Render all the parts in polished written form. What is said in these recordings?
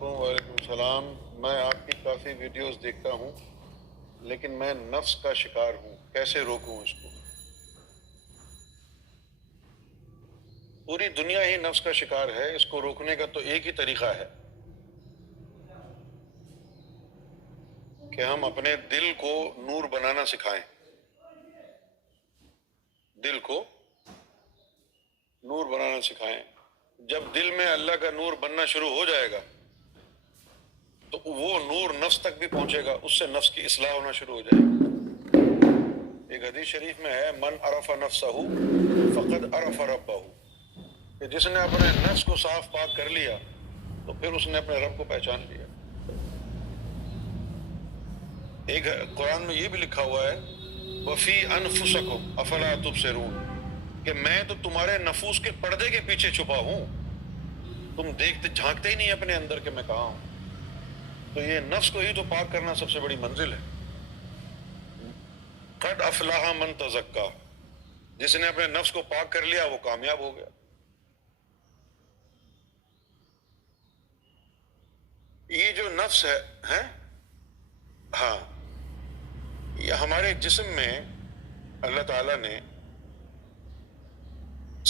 علیکم۔ وعلیکم السلام۔ میں آپ کی کافی ویڈیوز دیکھتا ہوں لیکن میں نفس کا شکار ہوں، کیسے روکوں اس کو؟ پوری دنیا ہی نفس کا شکار ہے، اس کو روکنے کا تو ایک ہی طریقہ ہے کہ ہم اپنے دل کو نور بنانا سکھائیں۔ دل کو نور بنانا سکھائیں۔ جب دل میں اللہ کا نور بننا شروع ہو جائے گا تو وہ نور نفس تک بھی پہنچے گا، اس سے نفس کی اصلاح ہونا شروع ہو جائے گی۔ ایک حدیث شریف میں ہے من عرف نفسہ فقد عرف ربہ، کہ جس نے اپنے نفس کو صاف پاک کر لیا تو پھر اس نے اپنے رب کو پہچان لیا۔ ایک قرآن میں یہ بھی لکھا ہوا ہے وفی انفسکم افلا تبصرون، کہ میں تو تمہارے نفوس کے پردے کے پیچھے چھپا ہوں، تم دیکھتے جھانکتے ہی نہیں اپنے اندر کہ میں کہاں ہوں۔ تو یہ نفس کو ہی تو پاک کرنا سب سے بڑی منزل ہے۔ قد افلح من تزکا، جس نے اپنے نفس کو پاک کر لیا وہ کامیاب ہو گیا۔ یہ جو نفس ہے ہاں، یہ ہمارے جسم میں اللہ تعالیٰ نے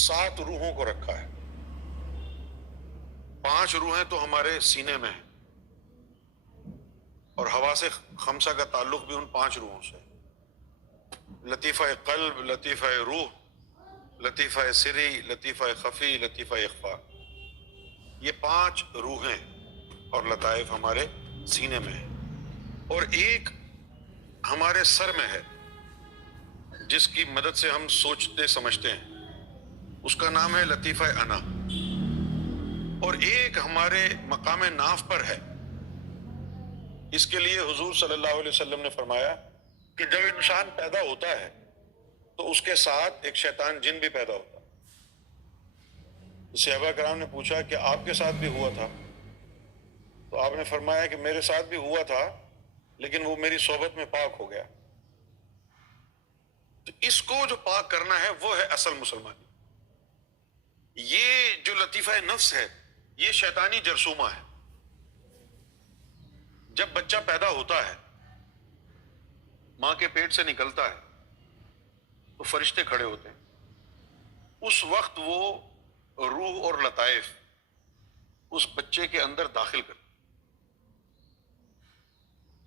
7 روحوں کو رکھا ہے۔ 5 روحیں تو ہمارے سینے میں ہیں اور حواس خمسہ کا تعلق بھی ان 5 روحوں سے۔ لطیفہ قلب، لطیفہ روح، لطیفہ سری، لطیفہ خفی، لطیفہ اخفا، یہ 5 روحیں اور لطائف ہمارے سینے میں ہیں، اور ایک ہمارے سر میں ہے جس کی مدد سے ہم سوچتے سمجھتے ہیں، اس کا نام ہے لطیفہ انا، اور ایک ہمارے مقام ناف پر ہے۔ اس کے لیے حضور صلی اللہ علیہ وسلم نے فرمایا کہ جب انسان پیدا ہوتا ہے تو اس کے ساتھ ایک شیطان جن بھی پیدا ہوتا ہے۔ صحابہ کرام نے پوچھا کہ آپ کے ساتھ بھی ہوا تھا؟ تو آپ نے فرمایا کہ میرے ساتھ بھی ہوا تھا لیکن وہ میری صحبت میں پاک ہو گیا۔ تو اس کو جو پاک کرنا ہے وہ ہے اصل مسلمانی۔ یہ جو لطیفہ نفس ہے یہ شیطانی جرثومہ ہے۔ جب بچہ پیدا ہوتا ہے، ماں کے پیٹ سے نکلتا ہے تو فرشتے کھڑے ہوتے ہیں، اس وقت وہ روح اور لطائف اس بچے کے اندر داخل کر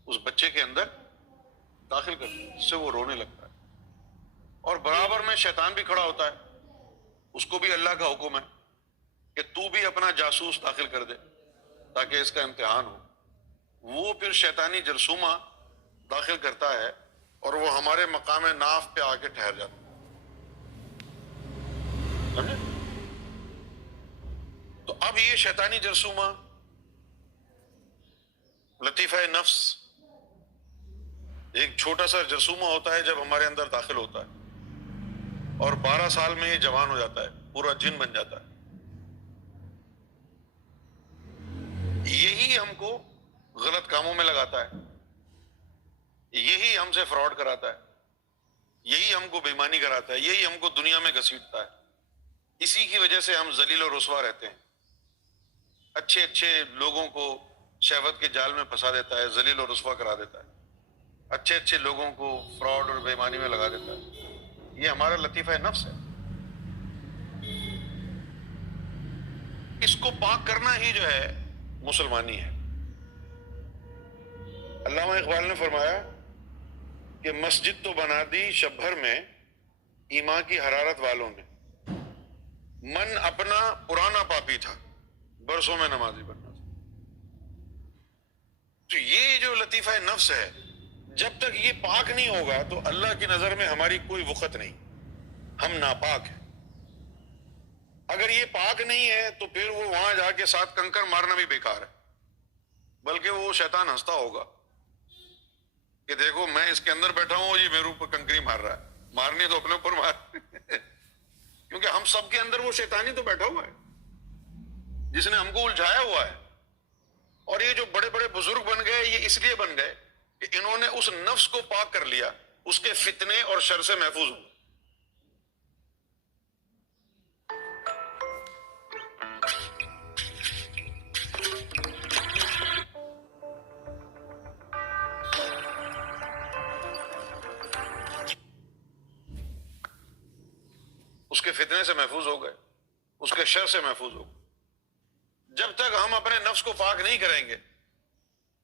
اس بچے کے اندر داخل کر اس سے وہ رونے لگتا ہے، اور برابر میں شیطان بھی کھڑا ہوتا ہے، اس کو بھی اللہ کا حکم ہے کہ تو بھی اپنا جاسوس داخل کر دے تاکہ اس کا امتحان ہو۔ وہ پھر شیطانی جرثومہ داخل کرتا ہے اور وہ ہمارے مقام ناف پہ آ کے ٹھہر جاتا ہے، سمجھے؟ تو اب یہ شیطانی جرثومہ لطیفہ نفس ایک چھوٹا سا جرثومہ ہوتا ہے جب ہمارے اندر داخل ہوتا ہے، اور 12 سال میں یہ جوان ہو جاتا ہے، پورا جن بن جاتا ہے۔ یہی ہم کو غلط کاموں میں لگاتا ہے، یہی ہم سے فراڈ کراتا ہے، یہی ہم کو بےایمانی کراتا ہے، یہی ہم کو دنیا میں گھسیٹتا ہے۔ اسی کی وجہ سے ہم ذلیل و رسوا رہتے ہیں۔ اچھے اچھے لوگوں کو شہوت کے جال میں پھنسا دیتا ہے، ذلیل و رسوا کرا دیتا ہے، اچھے اچھے لوگوں کو فراڈ اور بےایمانی میں لگا دیتا ہے۔ یہ ہمارا لطیفہ نفس ہے۔ اس کو پاک کرنا ہی جو ہے مسلمانی ہے۔ علامہ اقبال نے فرمایا کہ مسجد تو بنا دی شب بھر میں ایمان کی حرارت والوں نے، من اپنا پرانا پاپی تھا برسوں میں نمازی بننا تھا۔ تو یہ جو لطیفہ نفس ہے جب تک یہ پاک نہیں ہوگا تو اللہ کی نظر میں ہماری کوئی وقت نہیں، ہم ناپاک ہیں۔ اگر یہ پاک نہیں ہے تو پھر وہ وہاں جا کے 7 کنکر مارنا بھی بیکار ہے، بلکہ وہ شیطان ہنستا ہوگا کہ دیکھو میں اس کے اندر بیٹھا ہوں، یہ میرے اوپر کنکری مار رہا ہے، مارنی تو اپنے اوپر مار کیونکہ ہم سب کے اندر وہ شیطانی تو بیٹھا ہوا ہے جس نے ہم کو الجھایا ہوا ہے۔ اور یہ جو بڑے بڑے بزرگ بن گئے یہ اس لیے بن گئے کہ انہوں نے اس نفس کو پاک کر لیا، اس کے فتنے اور شر سے محفوظ ہوں۔ فتنے سے محفوظ ہو گئے، اس کے شر سے محفوظ ہو گئے۔ جب تک ہم اپنے نفس کو پاک نہیں کریں گے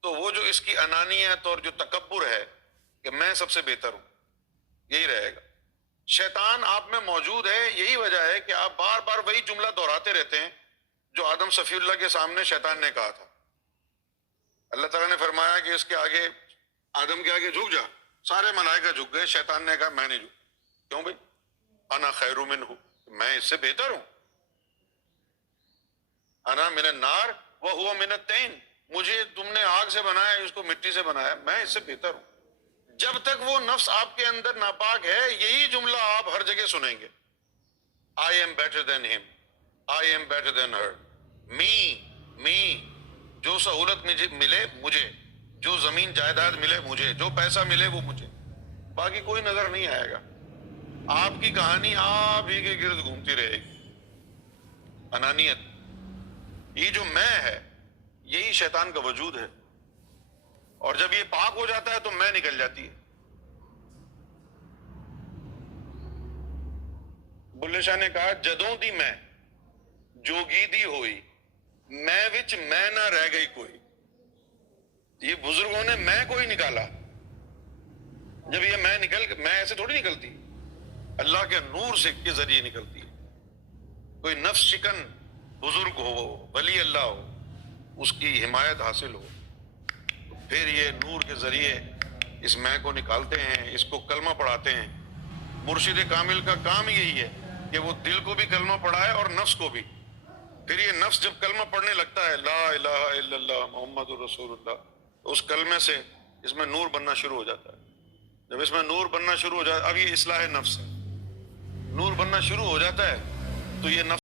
تو وہ جو اس کی انانیت اور جو تکبر ہے کہ میں سب سے بہتر ہوں، یہی رہے گا۔ شیطان آپ میں موجود ہے، یہی وجہ ہے کہ آپ بار بار وہی جملہ دہراتے رہتے ہیں جو آدم صفی اللہ کے سامنے شیطان نے کہا تھا۔ اللہ تعالیٰ نے فرمایا کہ اس کے آگے، آدم کے آگے جھک جا، سارے ملائکہ جھک گئے، شیطان نے کہا میں نہیں جھک۔ کیوں بھائی؟ انا خیر منہ، میں اس سے بہتر ہوں، انا من النار وہو من الطین، مجھے تم نے آگ سے بنایا، اس کو مٹی سے بنایا، میں اس سے بہتر ہوں۔ جب تک وہ نفس آپ کے اندر ناپاک ہے، یہی جملہ آپ ہر جگہ سنیں گے، I am better than him, I am better than her, me، جو سہولت مجھے ملے مجھے، جو زمین جائیداد ملے مجھے، جو پیسہ ملے وہ مجھے، باقی کوئی نظر نہیں آئے گا۔ آپ کی کہانی آپ ہی کے گرد گھومتی رہے گی۔ انانیت، یہ جو میں ہے، یہی شیطان کا وجود ہے، اور جب یہ پاک ہو جاتا ہے تو میں نکل جاتی ہے۔ بلے شاہ نے کہا جدوں دی میں جوگی دی ہوئی، میں وچ میں نہ رہ گئی کوئی۔ یہ بزرگوں نے میں کو ہی نکالا۔ جب یہ میں ایسے تھوڑی نکلتی، اللہ کے نور سے کے ذریعے نکلتی ہے۔ کوئی نفس شکن بزرگ ہو، ولی اللہ ہو، اس کی حمایت حاصل ہو، پھر یہ نور کے ذریعے اس میں کو نکالتے ہیں، اس کو کلمہ پڑھاتے ہیں۔ مرشد کامل کا کام یہی ہے کہ وہ دل کو بھی کلمہ پڑھائے اور نفس کو بھی۔ پھر یہ نفس جب کلمہ پڑھنے لگتا ہے، لا الہ الا اللہ محمد رسول اللہ، تو اس کلمے سے اس میں نور بننا شروع ہو جاتا ہے۔ جب اس میں نور بننا شروع ہو جاتا ہے، اب یہ اصلاح نفس ہے، نور بننا شروع ہو جاتا ہے تو یہ نفس